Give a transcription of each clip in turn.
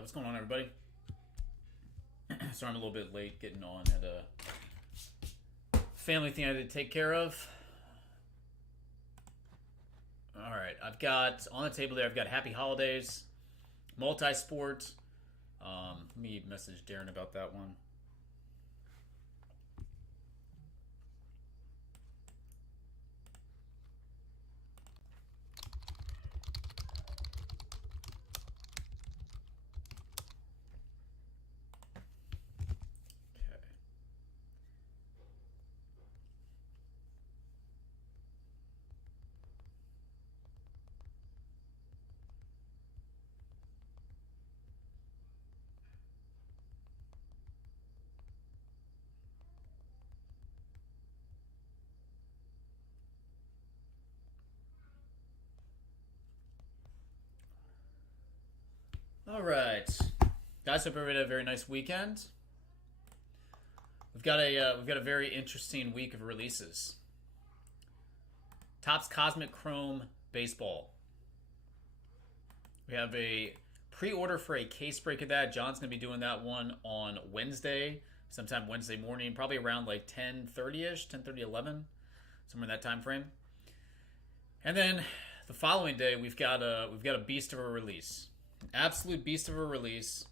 What's going on, everybody? Sorry I'm a little bit late getting on. Had a family thing I had to take care of. Alright, I've got on the table there, I've got Happy Holidays, Multi-Sport. Let me message Darren about that one. All right, guys. Hope everybody had a very nice weekend. We've got a very interesting week of releases. Topps Cosmic Chrome Baseball. We have a pre-order for a case break of that. John's gonna be doing that one on Wednesday, sometime Wednesday morning, probably around like 10:30ish, 10:30, 11, somewhere in that time frame. And then the following day, we've got a beast of a release. An absolute beast of a release.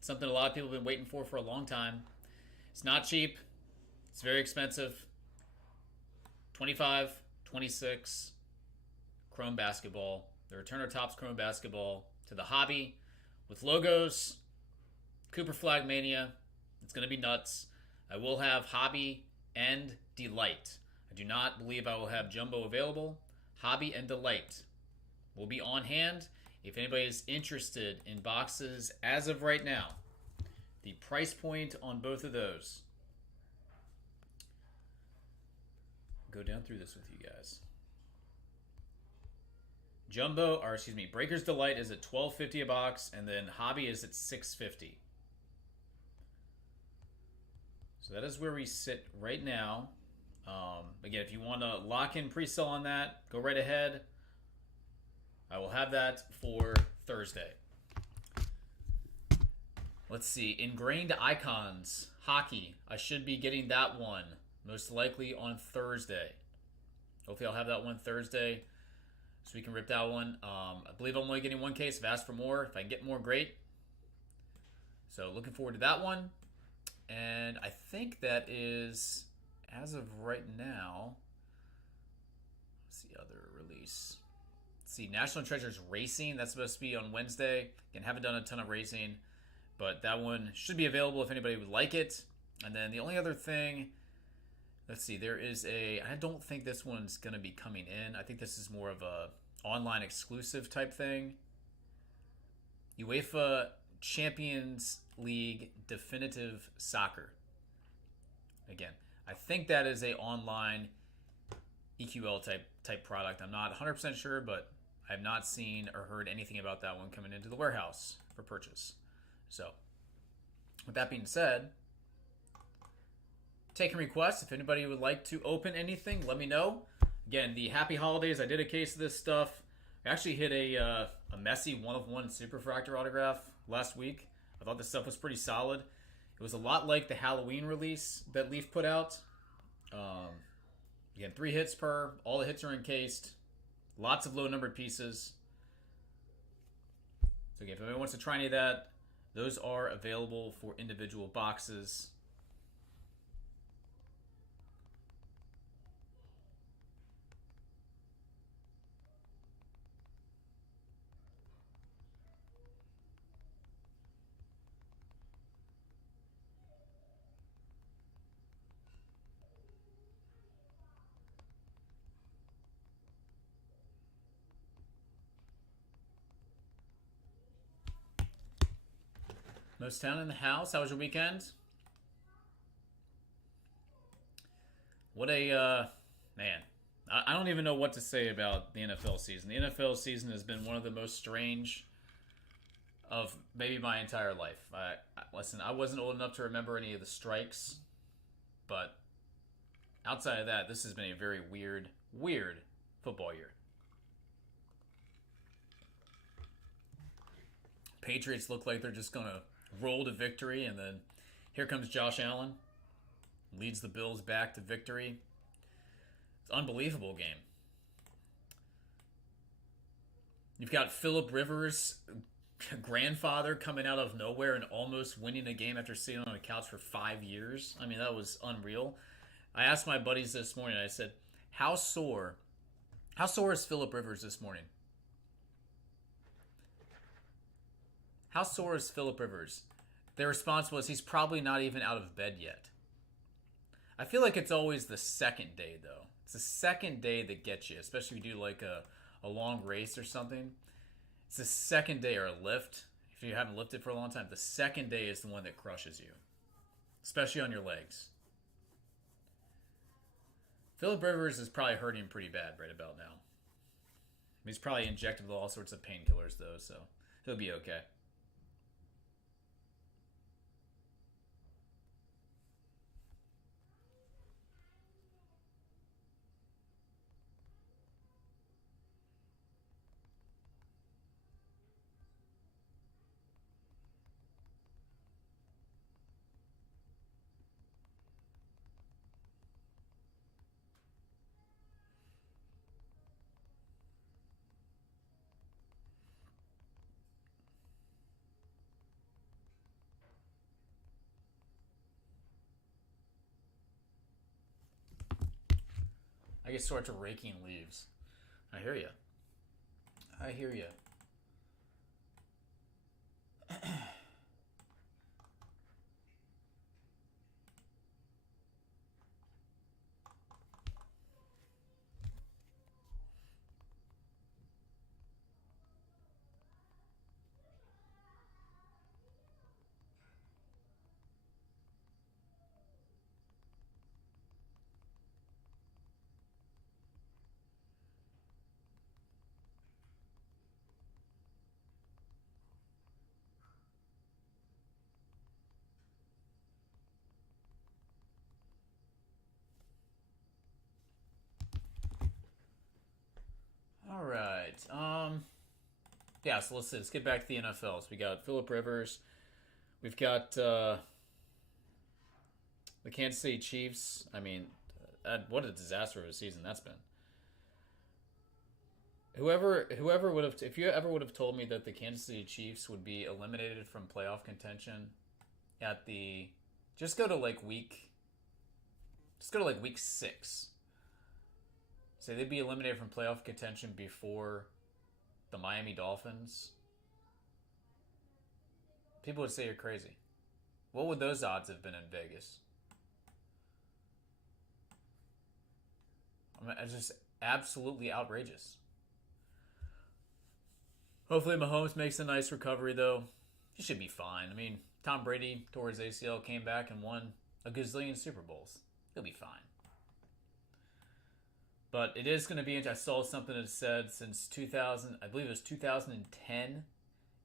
Something a lot of people have been waiting for a long time. It's not cheap. It's very expensive. 25, 26 Chrome Basketball. The return of Topps Chrome Basketball to the hobby with logos. Cooper Flag Mania. It's going to be nuts. I will have Hobby and Delight. I do not believe I will have Jumbo available. Hobby and Delight will be on hand. If anybody is interested in boxes as of right now, the price point on both of those. Go down through this with you guys. Breaker's Delight is at $12.50 a box, and then Hobby is at $6.50. So that is where we sit right now. Again, if you want to lock in pre-sale on that, go right ahead. I will have that for Thursday. Let's see. Ingrained Icons. Hockey. I should be getting that one most likely on Thursday. Hopefully I'll have that one Thursday so we can rip that one. I believe I'm only getting one case. I've asked for more. If I can get more, great. So looking forward to that one. And I think that is, as of right now, what's the other release? See, National Treasures Racing. That's supposed to be on Wednesday. Again, haven't done a ton of racing, but that one should be available if anybody would like it. And then the only other thing, let's see, I don't think this one's going to be coming in. I think this is more of a online exclusive type thing. UEFA Champions League Definitive Soccer. Again, I think that is a online EQL type product. I'm not 100% sure, but I have not seen or heard anything about that one coming into the warehouse for purchase. So, with that being said, taking requests. If anybody would like to open anything, let me know. Again, the Happy Holidays, I did a case of this stuff. I actually hit a messy 1/1 Superfractor autograph last week. I thought this stuff was pretty solid. It was a lot like the Halloween release that Leaf put out. Again, 3 hits per. All the hits are encased. Lots of low-numbered pieces. So again, if anyone wants to try any of that, those are available for individual boxes. Most Town in the house. How was your weekend? What a man. I don't even know what to say about the NFL season. The NFL season has been one of the most strange of maybe my entire life. Listen, I wasn't old enough to remember any of the strikes, but outside of that, this has been a very weird football year. Patriots look like they're just going to roll to victory, and then here comes Josh Allen. Leads the Bills back to victory. It's an unbelievable game. You've got Phillip Rivers, grandfather, coming out of nowhere and almost winning a game after sitting on a couch for 5 years. I mean, that was unreal. I asked my buddies this morning, I said, how sore is Phillip Rivers this morning? How sore is Phillip Rivers? Their response was, he's probably not even out of bed yet. I feel like it's always the second day, though. It's the second day that gets you, especially if you do like a long race or something. It's the second day, or a lift. If you haven't lifted for a long time, the second day is the one that crushes you, especially on your legs. Phillip Rivers is probably hurting pretty bad right about now. He's probably injected with all sorts of painkillers, though, so he'll be okay. I get sort of raking leaves. I hear you. I hear you. All right. Yeah, so let's get back to the NFL. So we got Phillip Rivers. We've got the Kansas City Chiefs. I mean, what a disaster of a season that's been. Whoever would have, if you ever would have told me that the Kansas City Chiefs would be eliminated from playoff contention at the, just go to like week 6. Say they'd be eliminated from playoff contention before the Miami Dolphins. People would say you're crazy. What would those odds have been in Vegas? I mean, it's just absolutely outrageous. Hopefully Mahomes makes a nice recovery, though. He should be fine. I mean, Tom Brady tore his ACL, came back, and won a gazillion Super Bowls. He'll be fine. But it is going to be, I saw something that said since 2000, I believe it was 2010,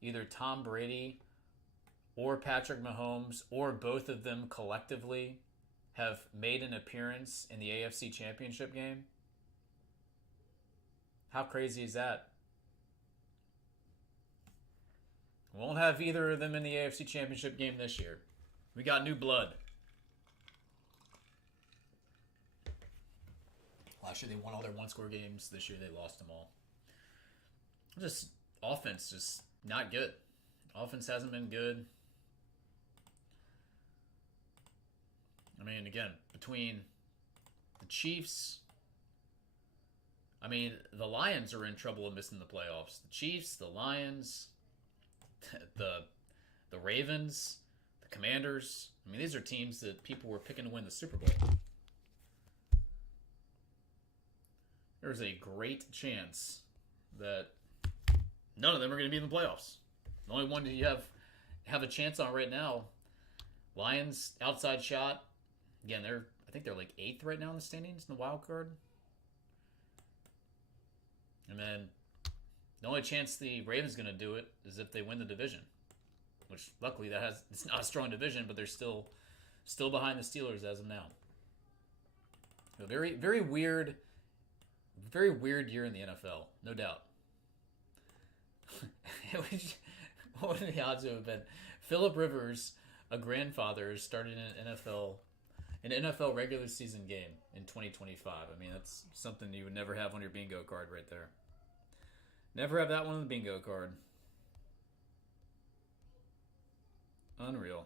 either Tom Brady or Patrick Mahomes or both of them collectively have made an appearance in the AFC Championship game. How crazy is that? We won't have either of them in the AFC Championship game this year. We got new blood. Last year they won all their one-score games. This year they lost them all. Just offense, just not good. Offense hasn't been good. I mean, again, between the Chiefs, I mean, the Lions are in trouble of missing the playoffs. The Chiefs, the Lions, the Ravens, the Commanders. I mean, these are teams that people were picking to win the Super Bowl. There's a great chance that none of them are going to be in the playoffs. The only one that you have a chance on right now, Lions, outside shot. Again, I think they're like 8th right now in the standings in the wild card. And then the only chance the Ravens going to do it is if they win the division, which luckily it's not a strong division, but they're still behind the Steelers as of now. A very, very weird year in the NFL, no doubt. What would the odds have been? Phillip Rivers, a grandfather, started an NFL regular season game in 2025. I mean, that's something you would never have on your bingo card right there. Never have that one on the bingo card. Unreal.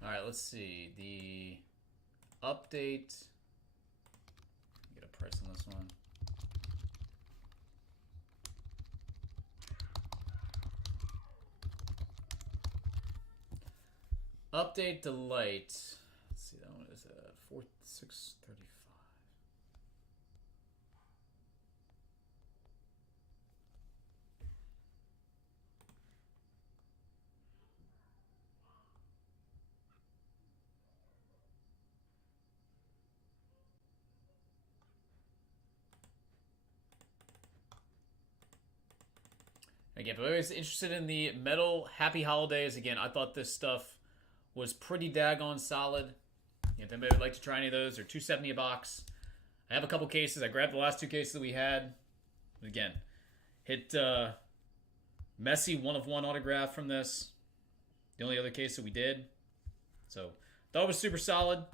All right, let's see. The update. Get a price on this one. Update Delight. Let's see, that one is 635. Again, if anybody's interested in the metal Happy Holidays, again, I thought this stuff was pretty daggone solid. If anybody would like to try any of those, they're $2.70 a box. I have a couple cases. I grabbed the last two cases that we had. Again, hit Messi 1/1 autograph from this. The only other case that we did. So, thought it was super solid.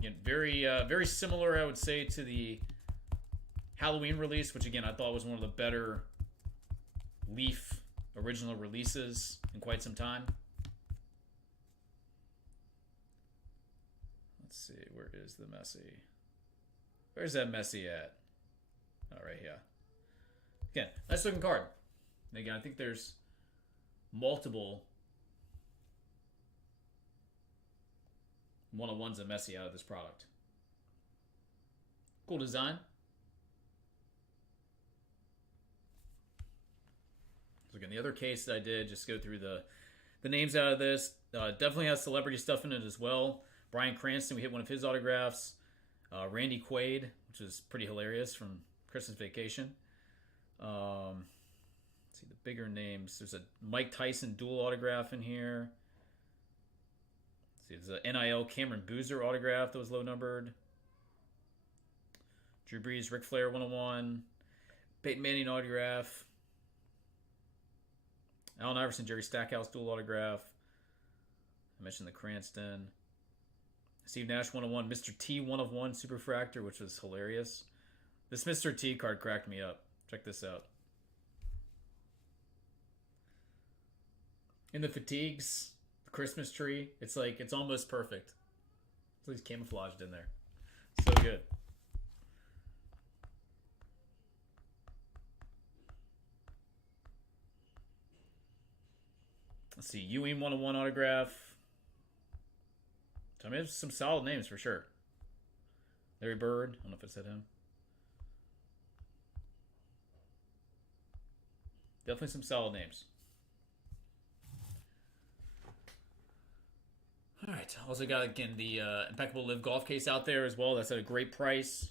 Again, very similar, I would say, to the Halloween release, which again I thought was one of the better Leaf original releases in quite some time. Let's see, where is the Messi? Where's that Messi at? Oh, right here. Again, nice looking card. And again, I think there's multiple 1/1s of Messi out of this product. Cool design. So again, the other case that I did, just go through the names out of this. Definitely has celebrity stuff in it as well. Bryan Cranston, we hit one of his autographs. Randy Quaid, which is pretty hilarious from Christmas Vacation. Let's see the bigger names. There's a Mike Tyson dual autograph in here. Let's see, there's a NIL Cameron Boozer autograph that was low numbered. Drew Brees, Ric Flair 1/1. Peyton Manning autograph. Allen Iverson, Jerry Stackhouse dual autograph. I mentioned the Cranston. Steve Nash 1/1. Mr. T 1/1 Superfractor, which was hilarious. This Mr. T card cracked me up. Check this out. In the fatigues, the Christmas tree, it's like, it's almost perfect. It's like camouflaged in there. So good. Let's see, Ewing 1/1 autograph. I mean, there's some solid names for sure. Larry Bird, I don't know if I said him. Definitely some solid names. All right, also got again the Impeccable Live golf case out there as well. That's at a great price.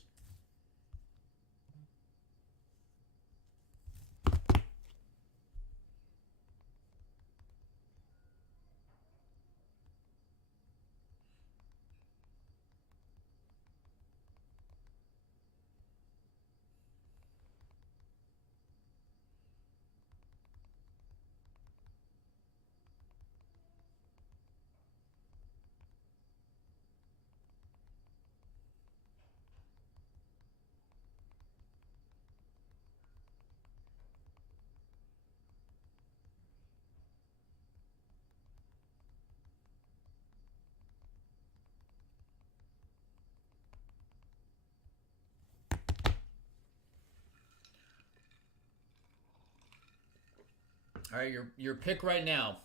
All right, your pick right now.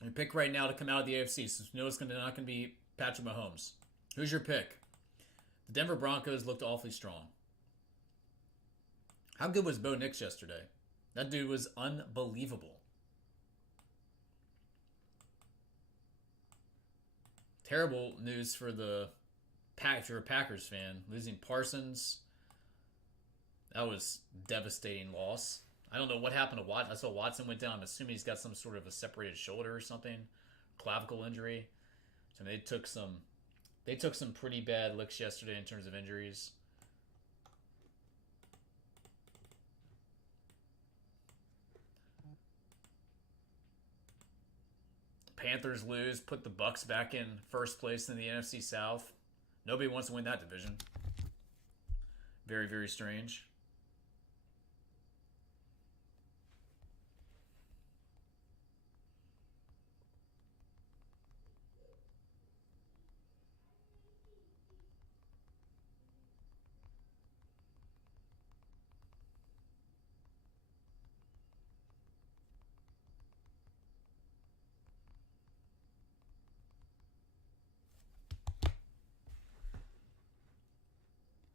Your pick right now to come out of the AFC. So you know it's not going to be Patrick Mahomes. Who's your pick? The Denver Broncos looked awfully strong. How good was Bo Nix yesterday? That dude was unbelievable. Terrible news for the if you're a Packers fan. Losing Parsons. That was devastating loss. I don't know what happened to Watson. I saw Watson went down. I'm assuming he's got some sort of a separated shoulder or something. Clavicle injury. So they took some pretty bad licks yesterday in terms of injuries. Panthers lose, put the Bucks back in first place in the NFC South. Nobody wants to win that division. Very, very strange.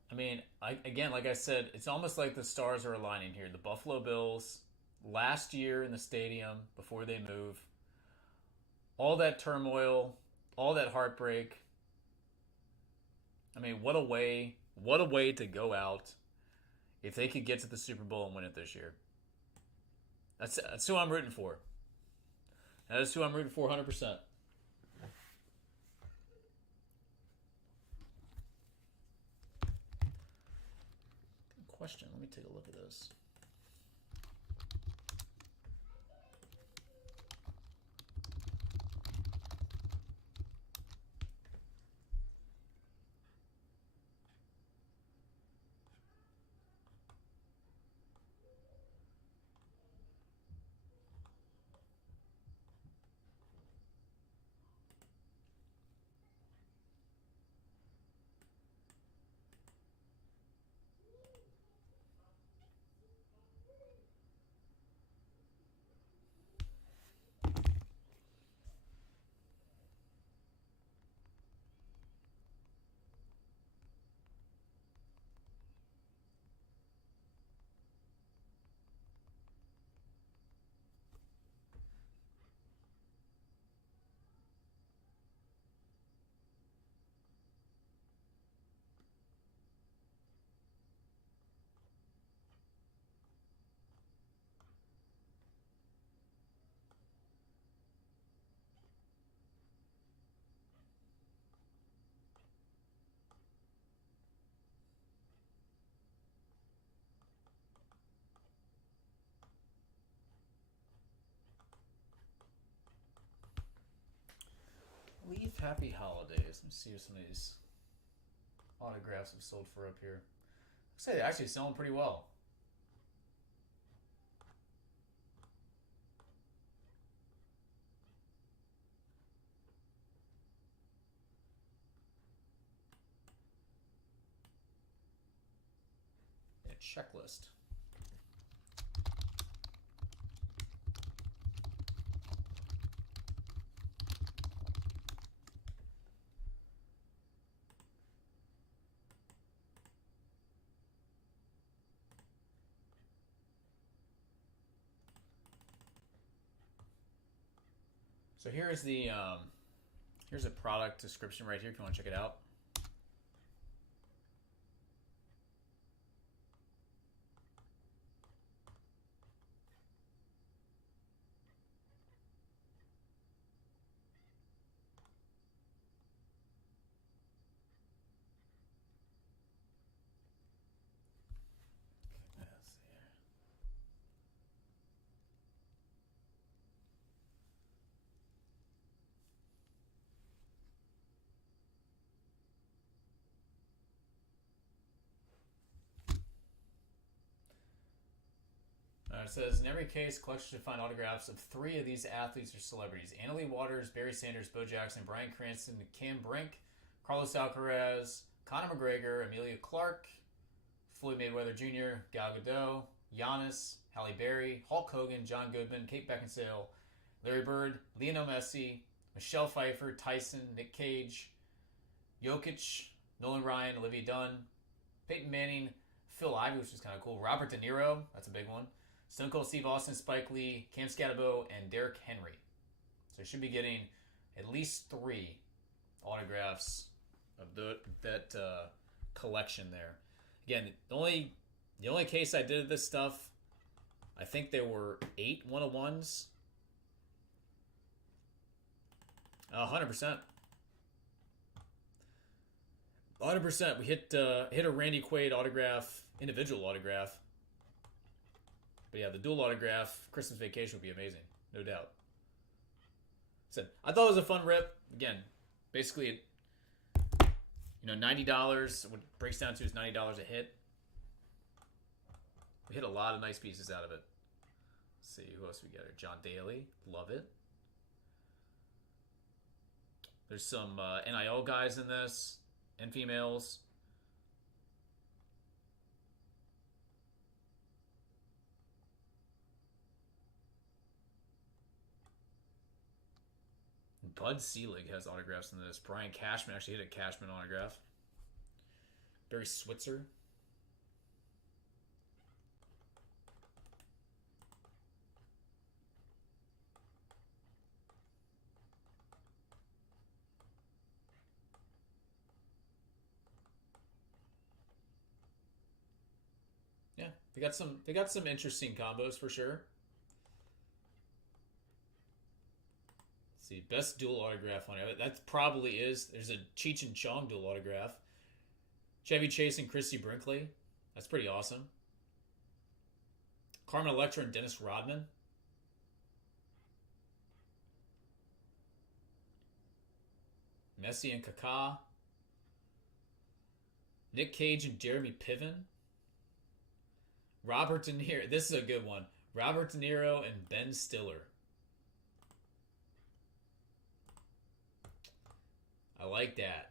I mean, again, like I said, it's almost like the stars are aligning here. The Buffalo Bills, last year in the stadium before they move, all that turmoil, all that heartbreak. I mean, what a way to go out if they could get to the Super Bowl and win it this year. That's who I'm rooting for. That is who I'm rooting for 100%. Question. Let me take a look at this. Leaf Happy Holidays. Let me see what some of these autographs have sold for up here. I'd say they're actually selling pretty well. A checklist. So here's the here's a product description right here if you want to check it out. It says, in every case, collectors should find autographs of 3 of these athletes or celebrities. Annalie Waters, Barry Sanders, Bo Jackson, Bryan Cranston, Cam Brink, Carlos Alcaraz, Conor McGregor, Emilia Clarke, Floyd Mayweather Jr., Gal Gadot, Giannis, Halle Berry, Hulk Hogan, John Goodman, Kate Beckinsale, Larry Bird, Lionel Messi, Michelle Pfeiffer, Tyson, Nick Cage, Jokic, Nolan Ryan, Olivia Dunn, Peyton Manning, Phil Ivey, which is kind of cool. Robert De Niro, that's a big one. Stone Cold Steve Austin, Spike Lee, Cam Scatterbo, and Derrick Henry. So I should be getting at least 3 autographs of that collection there. Again, the only case I did this stuff, I think there were 8 1-of-1s. 100%. 100%. We hit a Randy Quaid autograph, individual autograph. But yeah, the dual autograph, Christmas Vacation would be amazing, no doubt. So I thought it was a fun rip. Again, basically, $90. What it breaks down to is $90 a hit. We hit a lot of nice pieces out of it. Let's see who else we got here. John Daly, love it. There's some NIL guys in this, and females. Bud Selig has autographs in this. Brian Cashman actually hit a Cashman autograph. Barry Switzer. Yeah, they got some interesting combos for sure. See, best dual autograph on it. That probably is. There's a Cheech and Chong dual autograph. Chevy Chase and Christy Brinkley. That's pretty awesome. Carmen Electra and Dennis Rodman. Messi and Kaká. Nick Cage and Jeremy Piven. Robert De Niro. This is a good one. Robert De Niro and Ben Stiller. I like that.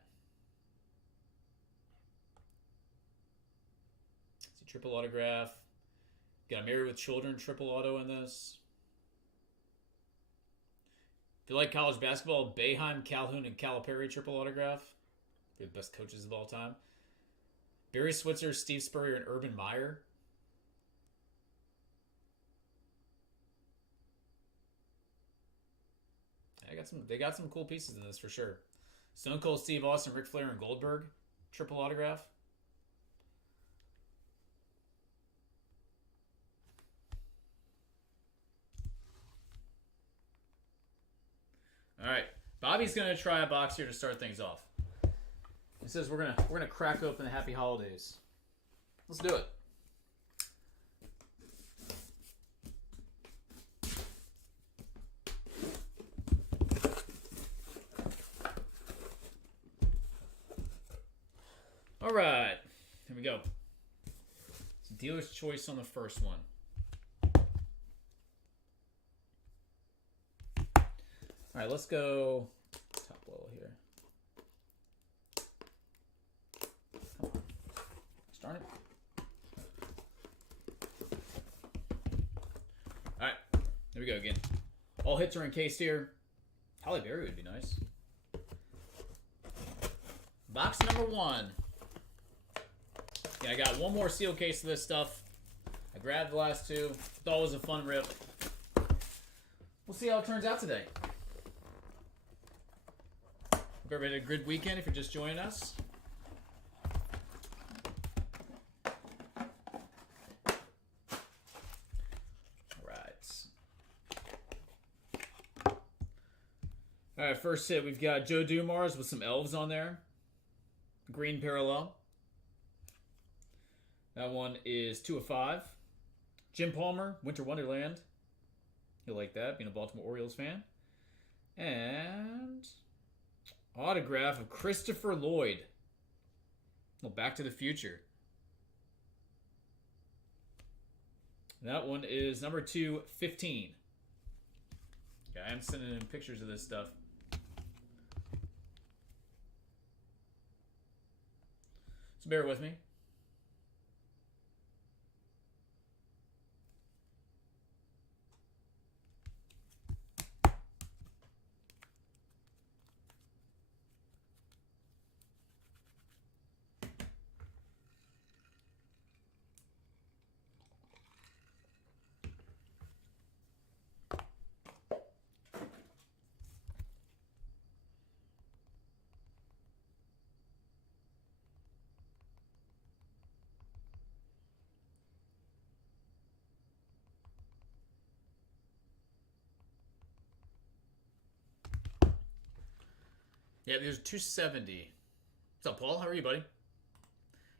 See, triple autograph. Got Married with Children triple auto in this. If you like college basketball, Boeheim, Calhoun, and Calipari triple autograph. They're the best coaches of all time. Barry Switzer, Steve Spurrier, and Urban Meyer. They got some cool pieces in this for sure. Stone Cold Steve Austin, Ric Flair, and Goldberg. Triple autograph. All right. Bobby's going to try a box here to start things off. He says we're gonna crack open the Happy Holidays. Let's do it. All right, here we go. It's dealer's choice on the first one. All right, let's go top level here. Come on, start it. All right, here we go again. All hits are encased here. Halle Berry would be nice. Box number 1. Yeah, I got one more seal case of this stuff. I grabbed the last 2. Thought it was a fun rip. We'll see how it turns out today. Hope everybody had a good weekend if you're just joining us. All right, first hit, we've got Joe Dumars with some elves on there. Green parallel. That one is 2 of 5. Jim Palmer, Winter Wonderland. You'll like that, being a Baltimore Orioles fan. And autograph of Christopher Lloyd. Well, Back to the Future. That one is number 215. Yeah, I'm sending in pictures of this stuff. So bear with me. Yeah, there's 270. What's up, Paul? How are you, buddy?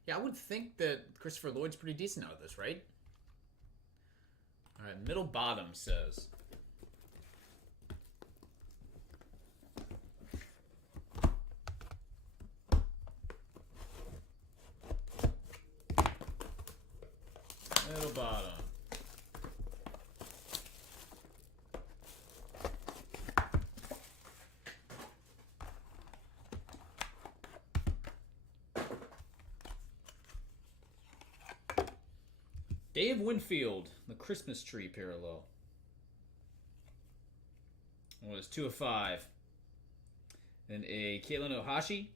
Yeah, I would think that Christopher Lloyd's pretty decent out of this, right? All right, middle bottom says. Middle bottom. Dave Winfield, the Christmas tree parallel. Well, it's 2 of 5. Then a Caitlin Ohashi.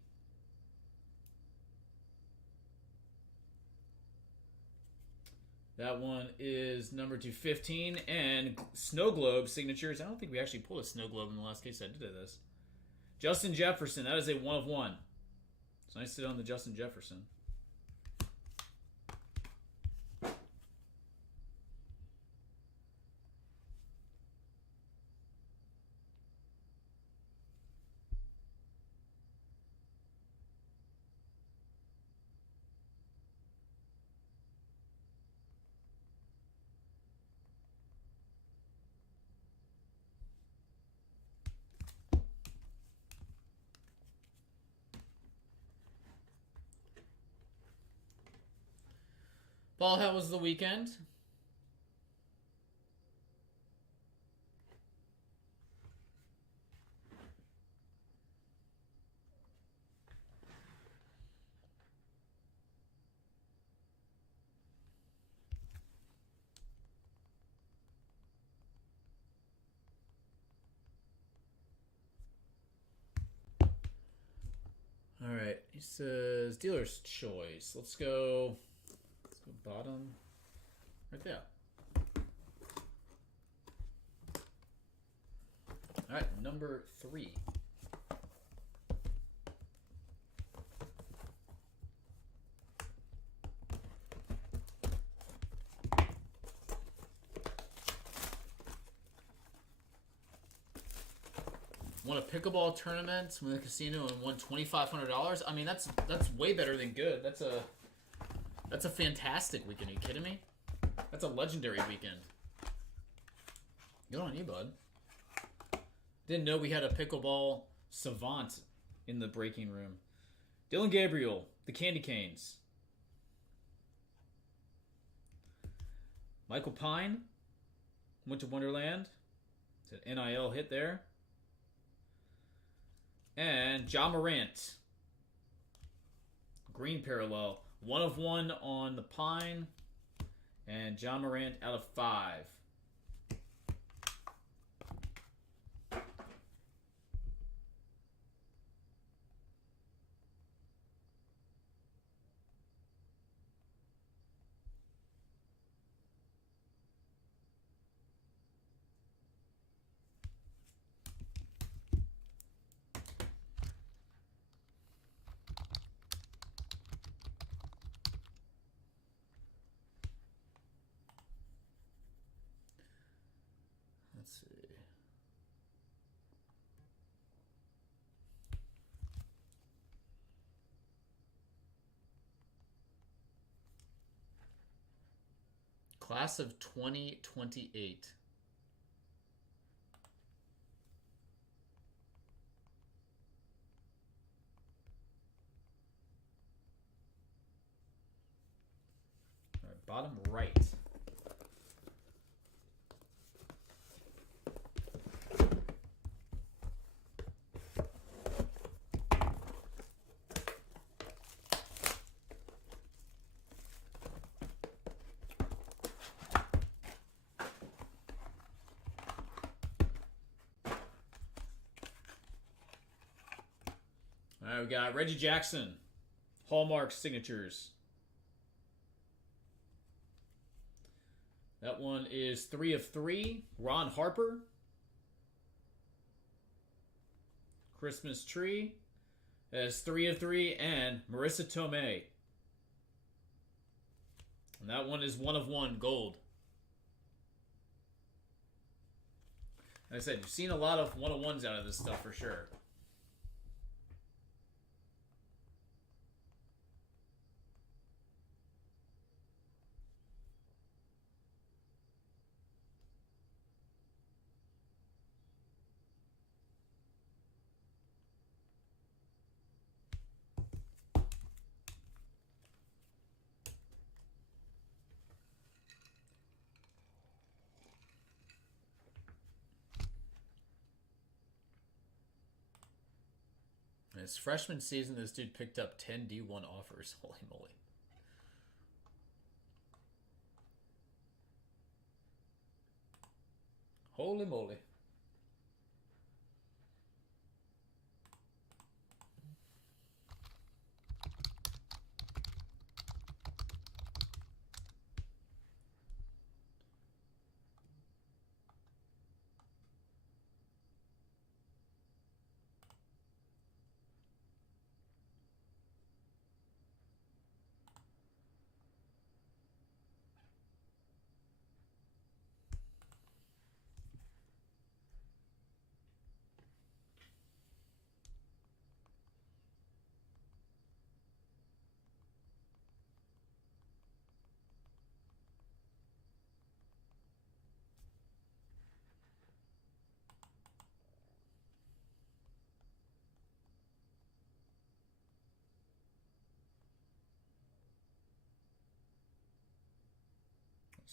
That one is number 215. And Snow Globe signatures. I don't think we actually pulled a Snow Globe in the last case I did this. Justin Jefferson. That is a 1 of 1. It's nice to sit on the Justin Jefferson. Paul, how was the weekend? All right, he says dealer's choice. Let's go bottom, right there. All right, number 3. Won a pickleball tournament with a casino and won $2,500. I mean, that's way better than good. That's a fantastic weekend. Are you kidding me? That's a legendary weekend. Good on you, bud. Didn't know we had a pickleball savant in the breaking room. Dylan Gabriel, the Candy Canes. Michael Pine, Winter Wonderland. It's an NIL hit there. And Ja Morant. Green parallel. 1 of 1 on the Pine. And John Morant out of 5. Let's see. Class of 2028. All right, bottom right. All right, we got Reggie Jackson, Hallmark signatures. That one is 3 of 3. Ron Harper, Christmas tree. That is 3 of 3, and Marissa Tomei. And that one is 1 of 1 gold. Like I said, you've seen a lot of 1-of-1s out of this stuff for sure. In his freshman season, this dude picked up 10 D1 offers. Holy moly. Holy moly.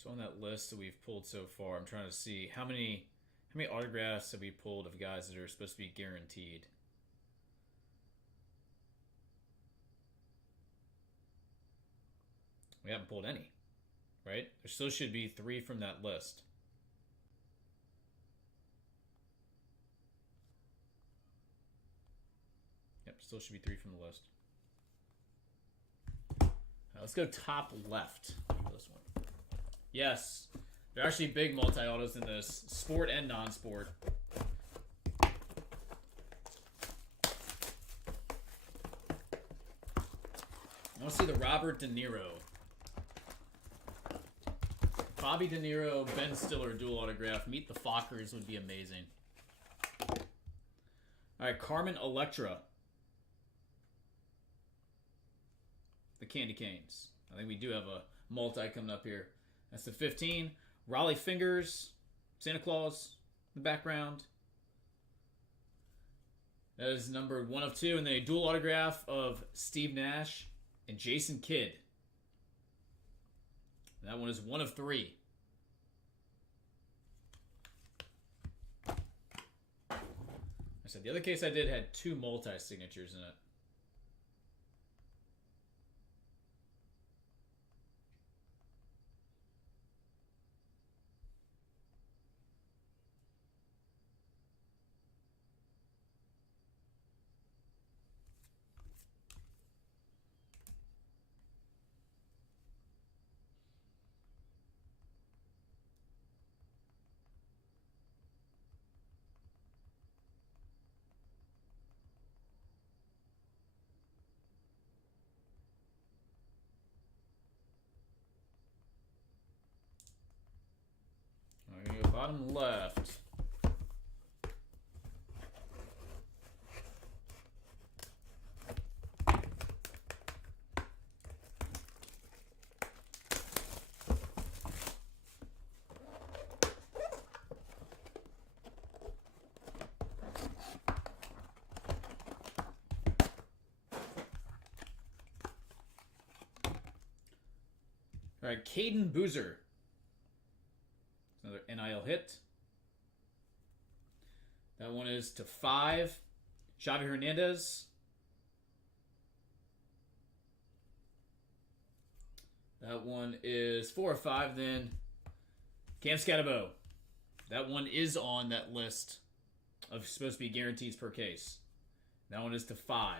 So on that list that we've pulled so far, I'm trying to see how many autographs have we pulled of guys that are supposed to be guaranteed. We haven't pulled any, right? There still should be 3 from that list. Yep, still should be 3 from the list. Right, let's go top left for this one. Yes, there are actually big multi-autos in this, sport and non-sport. I want to see the Robert De Niro. Bobby De Niro, Ben Stiller dual autograph. Meet the Fockers would be amazing. All right, Carmen Electra. The Candy Canes. I think we do have a multi coming up here. That's the 15. Raleigh Fingers. Santa Claus in the background. That is numbered 1 of 2. And then a dual autograph of Steve Nash and Jason Kidd. That one is 1 of 3. I said the other case I did had 2 multi-signatures in it. We're going to go bottom left. All right, Caden Boozer. Another NIL hit. That one is to 5. Xavi Hernandez. That one is 4 or 5 then. Cam Scatabo. That one is on that list of supposed to be guarantees per case. That one is to 5.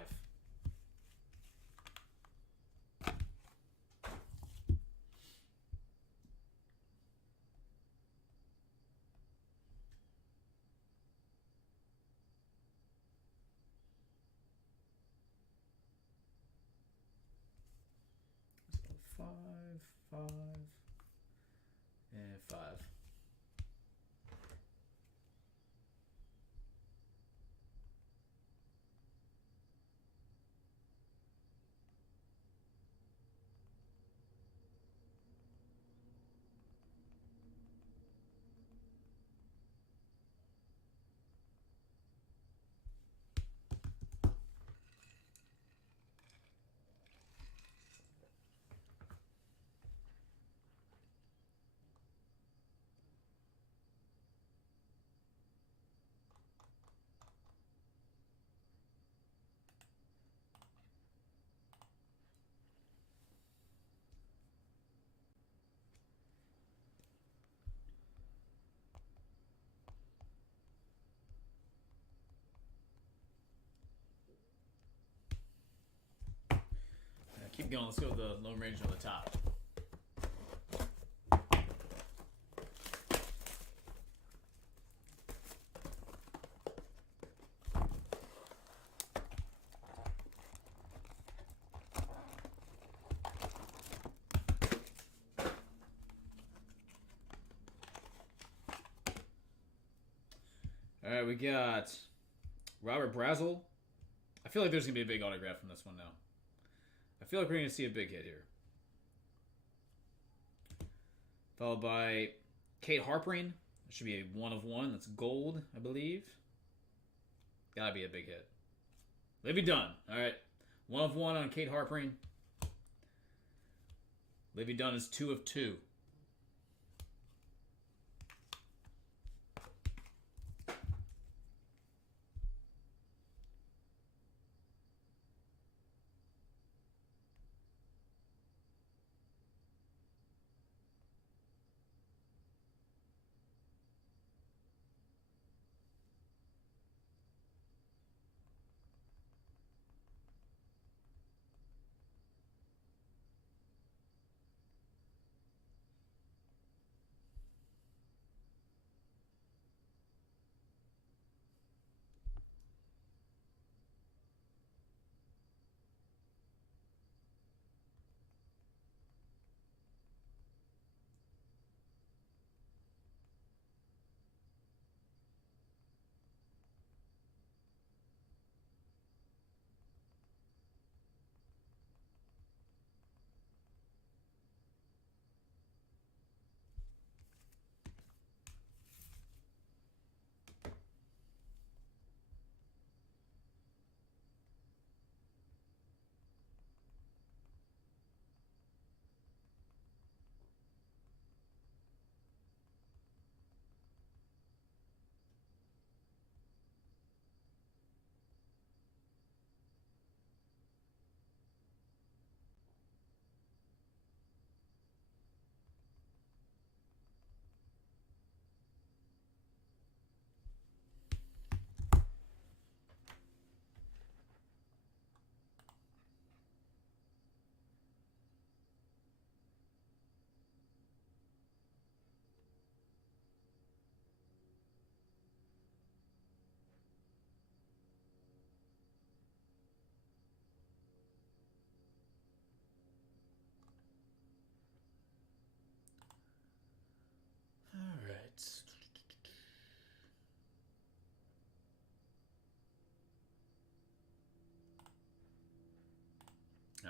Five, and 5. keep going. Let's go with the low range on the top. All right, we got Robert Brazel. I feel like there's going to be a big autograph from this one now. I feel like we're going to see a big hit here. Followed by Kate Harpering. That should be a 1 of 1. That's gold, I believe. Gotta be a big hit. Livy Dunn. All right. 1 of 1 on Kate Harpering. Livy Dunn is 2 of 2.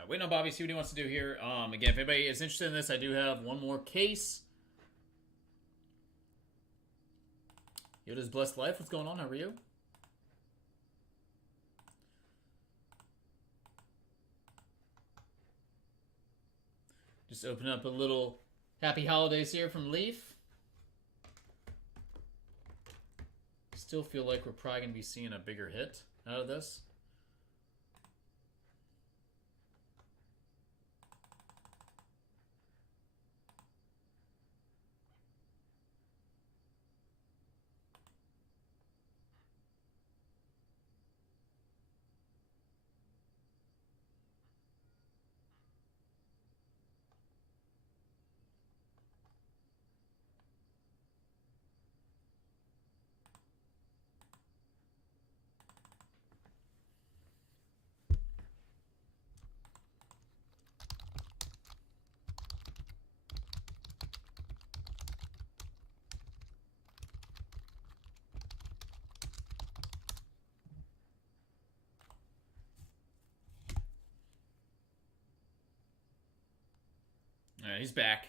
Waiting on Bobby, see what he wants to do here. Again, if anybody is interested in this, I do have one more case. Yoda's Blessed Life. What's going on? How are you? Just open up a little Happy Holidays here from Leaf. Still feel like we're probably going to be seeing a bigger hit out of this. All right, he's back.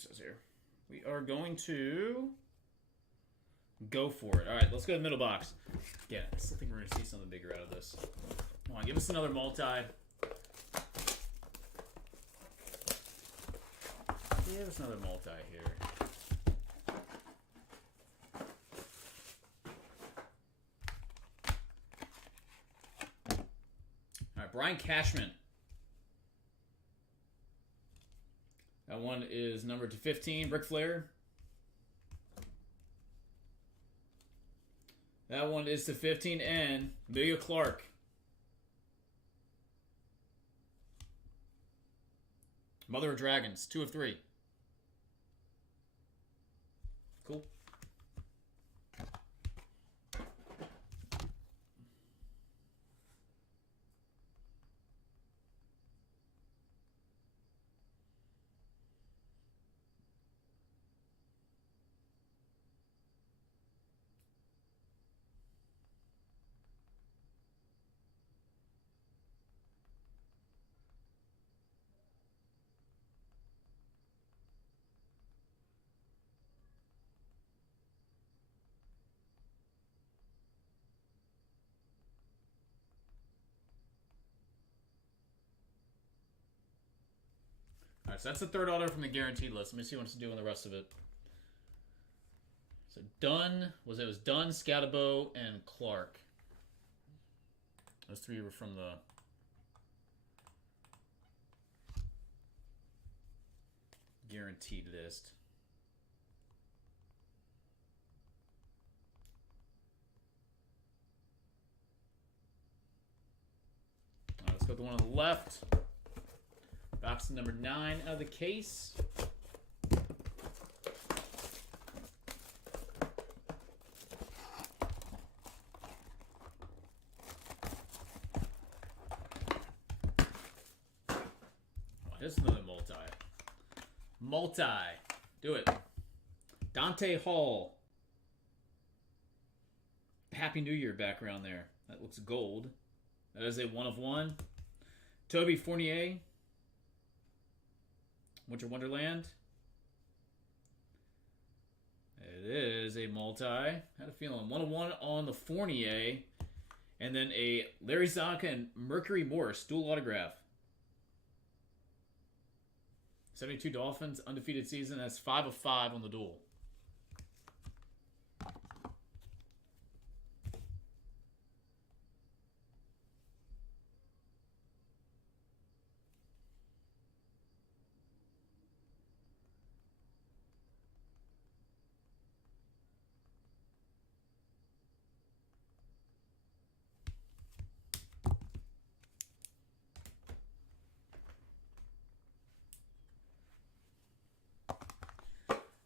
says here. We are going to go for it. All right, let's go to the middle box. Yeah, I still think we're going to see something bigger out of this. Come on, give us another multi. Give us another multi here. All right, Brian Cashman. That one is numbered to 15. Ric Flair. That one is to 15. And Amelia Clark. Mother of Dragons. 2 of 3. Cool. All right, so that's the third auto from the guaranteed list. Let me see what it's doing the rest of it. So Dunn was Dunn, Scatabo, and Clark. Those 3 were from the guaranteed list. All right, let's go with the one on the left. Box number 9 out of the case. Oh, here's another multi. Multi. Do it. Dante Hall. Happy New Year background there. That looks gold. That is a 1 of 1. Toby Fournier. Winter Wonderland. It is a multi. Had a feeling. 1 of 1 on the Fournier. And then a Larry Zonka and Mercury Morris dual autograph. 72 Dolphins, undefeated season. That's 5 of 5 on the duel.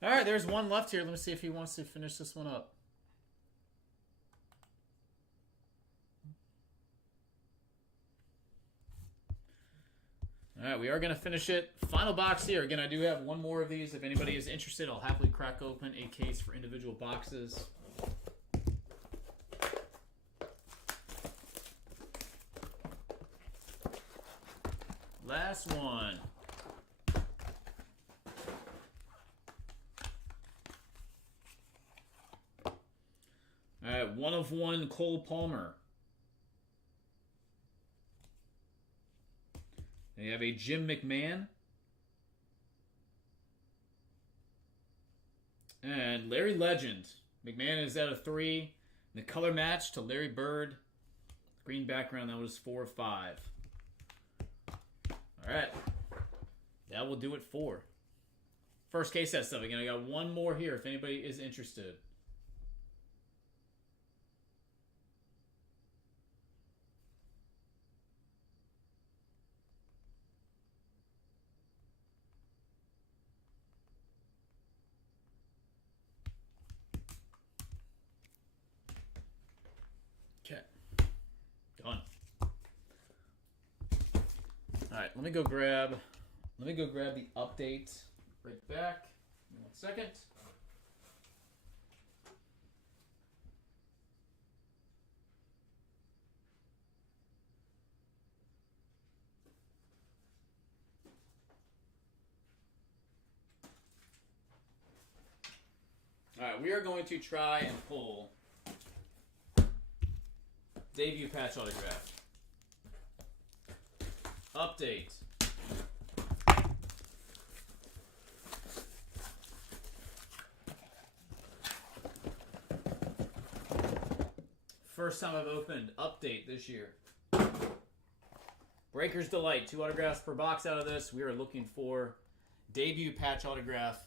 All right, there's one left here. Let me see if he wants to finish this one up. All right, we are going to finish it. Final box here. Again, I do have one more of these. If anybody is interested, I'll happily crack open a case for individual boxes. Last one. All right, 1 of 1 Cole Palmer. Then you have a Jim McMahon. And Larry Legend. McMahon is out of 3. The color match to Larry Bird. Green background, that was 4 of 5. All right. That will do it for first case set stuff. Again, I got one more here if anybody is interested. Okay. Done. All right, let me go grab the update right back. Give me 1 second. we are going to try and pull debut patch autograph. Update. First time I've opened update this year. Breaker's Delight. 2 autographs per box out of this. We are looking for debut patch autograph.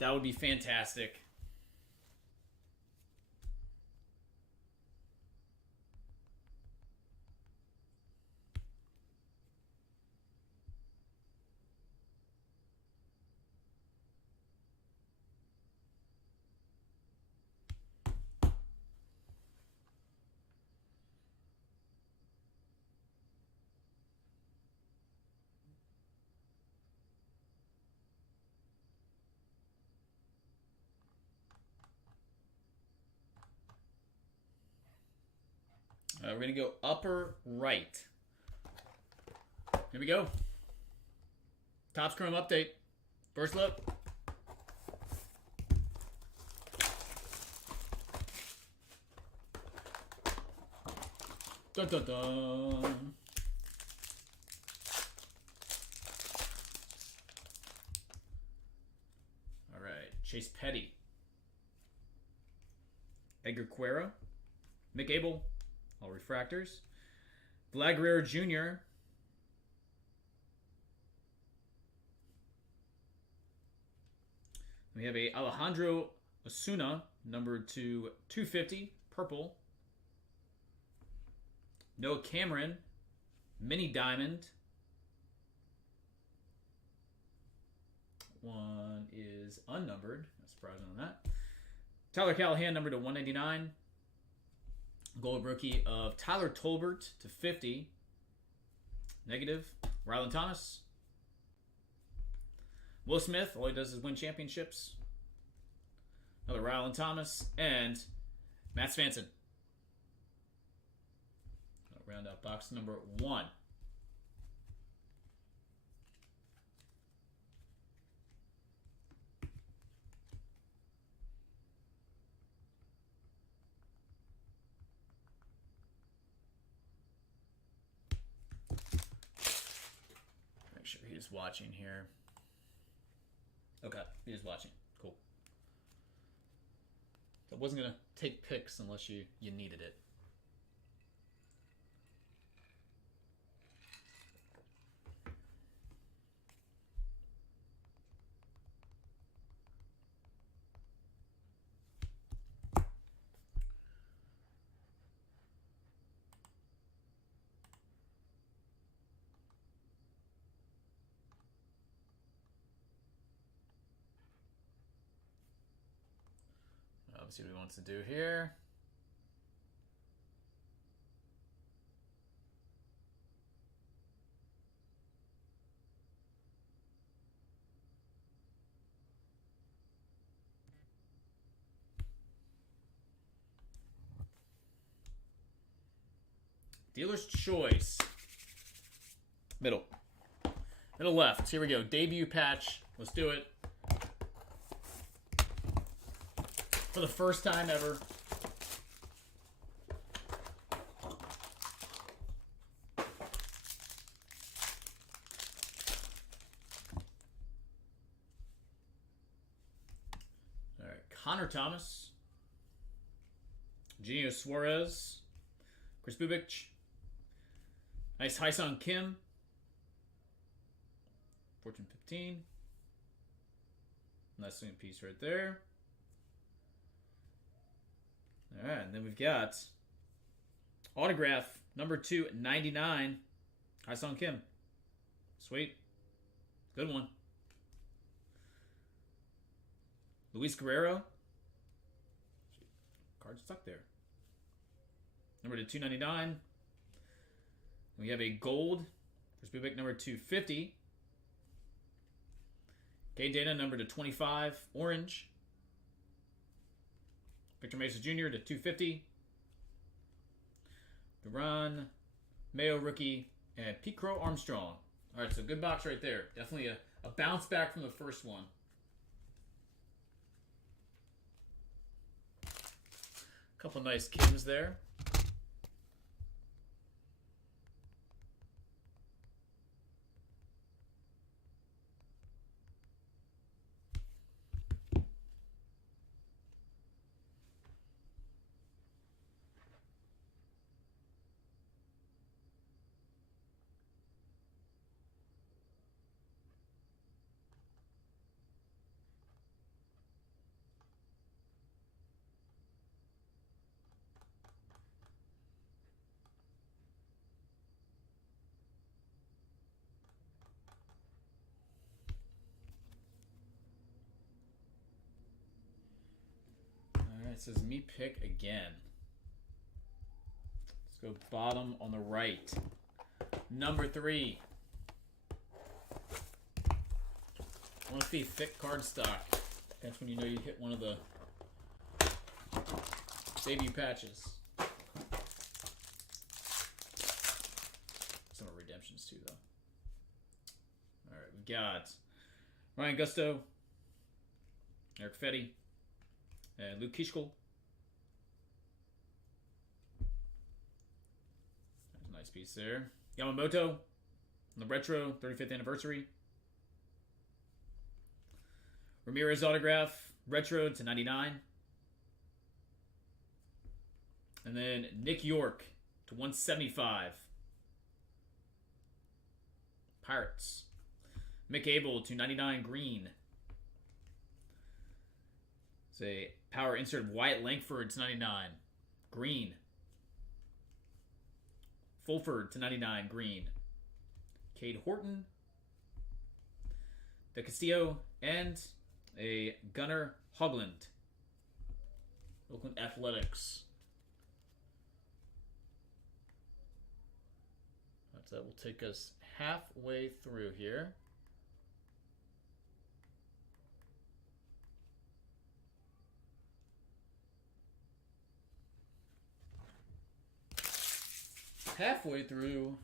That would be fantastic. We're going to go upper right. Here we go. Topps Chrome update. First look. Dun dun dun. All right. Chase Petty. Edgar Quero. Mick Abel. All refractors. Vlad Guerrero Jr. We have a Alejandro Osuna, numbered to 250, purple. Noah Cameron, mini diamond. One is unnumbered. No surprise on that. Tyler Callahan, numbered to 199. Gold rookie of Tyler Tolbert to 50. Negative. Rylan Thomas. Will Smith, all he does is win championships. Another Rylan Thomas. And Matt Svanson. I'll round out box number 1. He's watching here. Okay, he is watching. Cool. So I wasn't gonna take pics unless you needed it. Let's see what he wants to do here. Dealer's choice. Middle left. Here we go. Debut patch. Let's do it. For the first time ever. All right, Connor Thomas. Genio Suarez. Chris Bubich. Nice Hyesung Kim. Fortune 15. Nice swing piece right there. All right, and then we've got autograph number 299, Hyesung Kim. Sweet. Good one. Luis Guerrero. Card stuck there. Number 299. We have a gold for Spubik, number 250. K Dana, number 25, orange. Victor Mesa Jr. to 250. Duran, Mayo rookie, and Pete Crow Armstrong. All right, so good box right there. Definitely a bounce back from the first one. Couple nice Kims there. It says me pick again. Let's go bottom on the right. Number 3. I want to see thick card stock. That's when you know you hit one of the debut patches. Some are redemptions too, though. Alright, we got Ryan Gusto, Eric Fetty, and Luke Kishkel. That's a nice piece there. Yamamoto on the retro, 35th anniversary. Ramirez autograph, retro to 99. And then Nick York to 175. Pirates. Mick Abel to 99 green. It's a power insert of Wyatt Langford to 99. Green. Fulford to 99. Green. Cade Horton. De Castillo. And a Gunnar Hogland. Oakland Athletics. So that will take us halfway through here. Halfway through.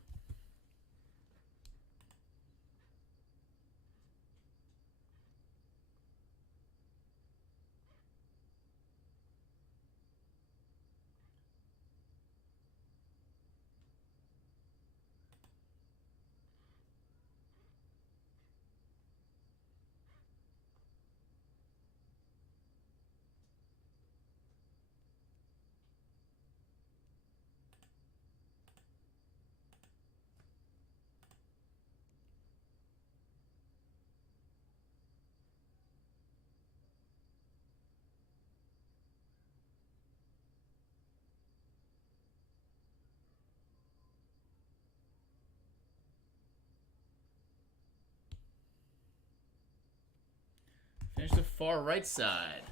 Finish the far right side.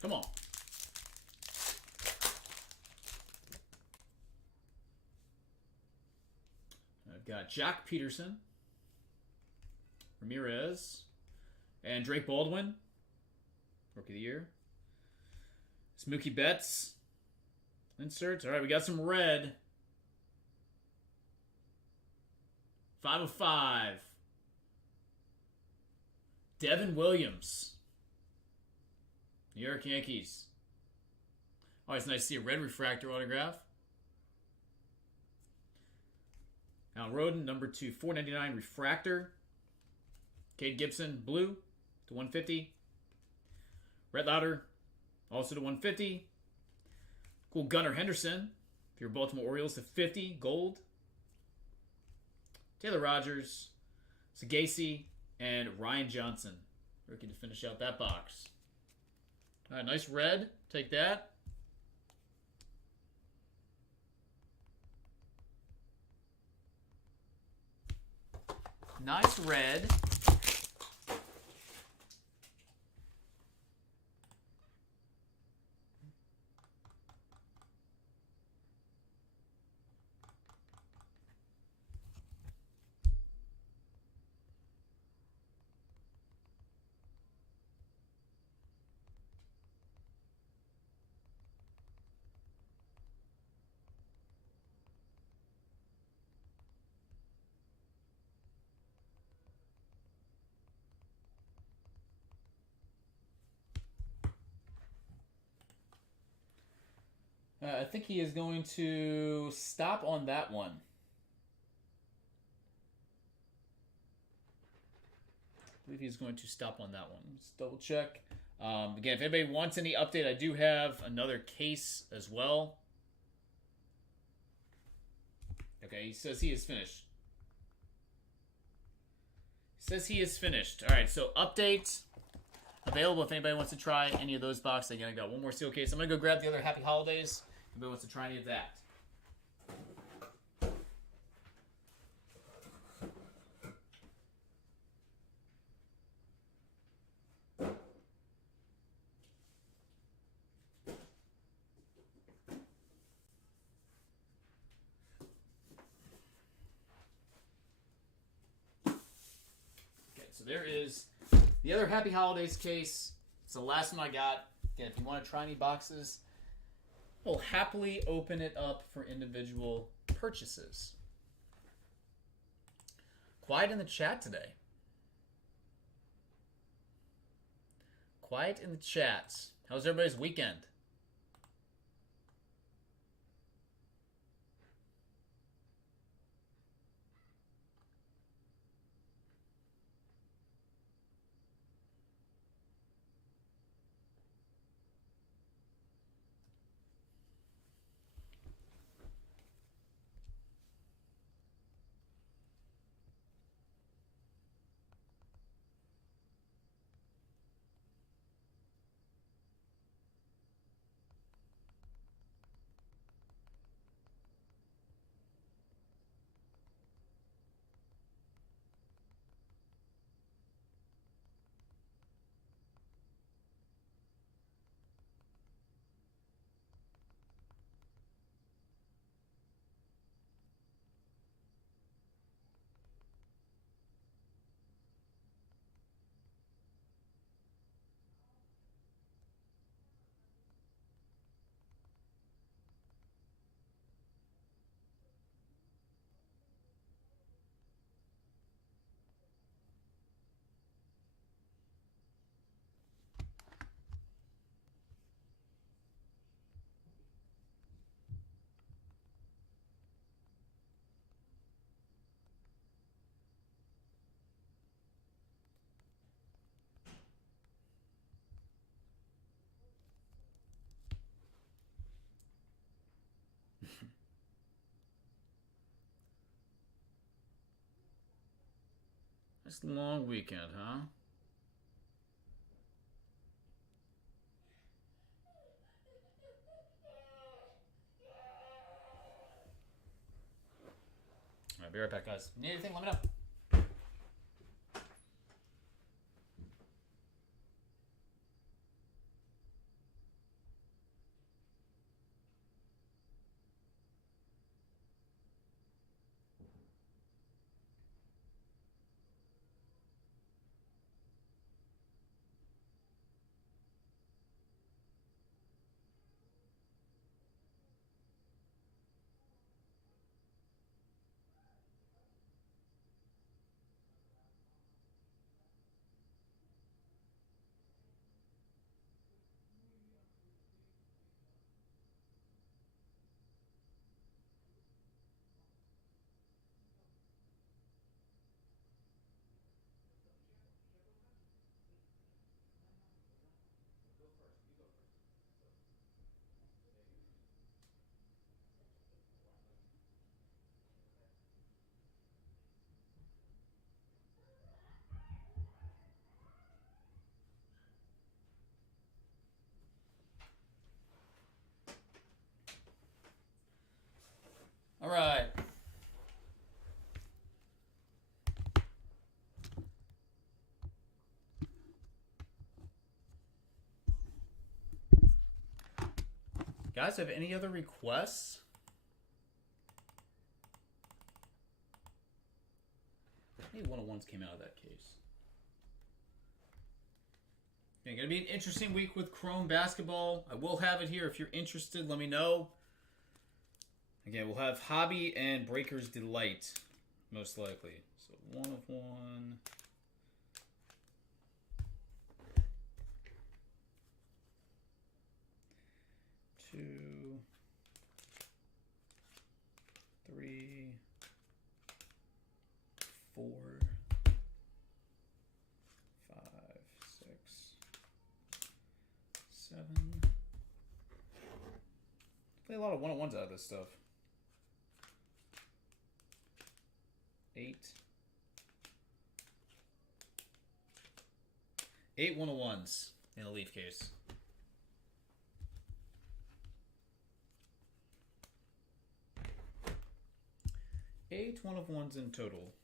Come on. I've got Jock Peterson, Ramirez, and Drake Baldwin, Rookie of the Year. Mookie Betts. Inserts. All right, we got some red. 5 of 5. Devin Williams. New York Yankees. Always nice to see a red refractor autograph. Al Roden, number 2, 499 refractor. Cade Gibson, blue to 150. Rhett Lauder, also to 150. Cool Gunnar Henderson, if you're Baltimore Orioles, to 50, gold. Taylor Rogers, Sagasi, and Ryan Johnson. Rookie to finish out that box. All right, nice red. Take that. Nice red. I think he is going to stop on that one. I believe he's going to stop on that one. Let's double check. Again, if anybody wants any update, I do have another case as well. Okay, he says he is finished. He says he is finished. All right, so update available if anybody wants to try any of those boxes. Again, I got one more seal case. I'm going to go grab the other Happy Holidays. If anybody wants to try any of that. So there is the other Happy Holidays case. It's the last one I got. Again, if you want to try any boxes, we'll happily open it up for individual purchases. Quiet in the chat today. Quiet in the chat. How was everybody's weekend? It's a long weekend, huh? All right, be right back, guys. Need anything, let me know. All right. Guys, have any other requests? Maybe 101s came out of that case. Okay, gonna be an interesting week with Chrome basketball. I will have it here. If you're interested, let me know. Again, we'll have Hobby and Breaker's Delight, most likely. So 1 of 1. 2. a lot of one-on-ones out of this stuff. 8. 8 one-on-ones in a Leaf case. 8 one-of-ones in total.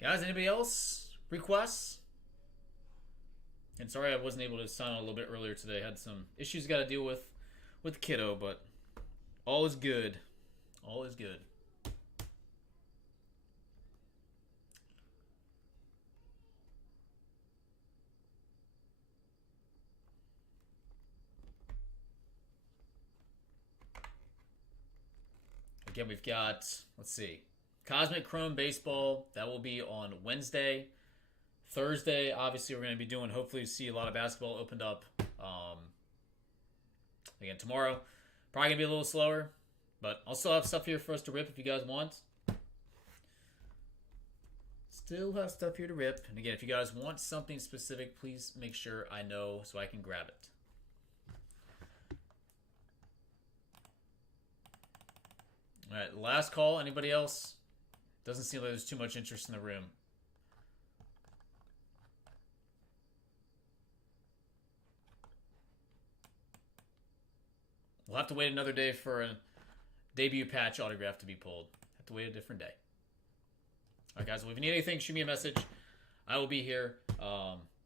Guys, anybody else? Requests? And sorry I wasn't able to sign on a little bit earlier today. I had some issues I got to deal with kiddo, but all is good. All is good. Again, we've got, let's see, Cosmic Chrome Baseball. That will be on Wednesday. Thursday, obviously, we're going to be doing, hopefully, see a lot of basketball opened up. Again, tomorrow, probably going to be a little slower, but I'll still have stuff here for us to rip if you guys want. Still have stuff here to rip. And again, if you guys want something specific, please make sure I know so I can grab it. All right, last call. Anybody else? Doesn't seem like there's too much interest in the room. We'll have to wait another day for a debut patch autograph to be pulled. Have to wait a different day. All right, guys. Well, if you need anything, shoot me a message. I will be here.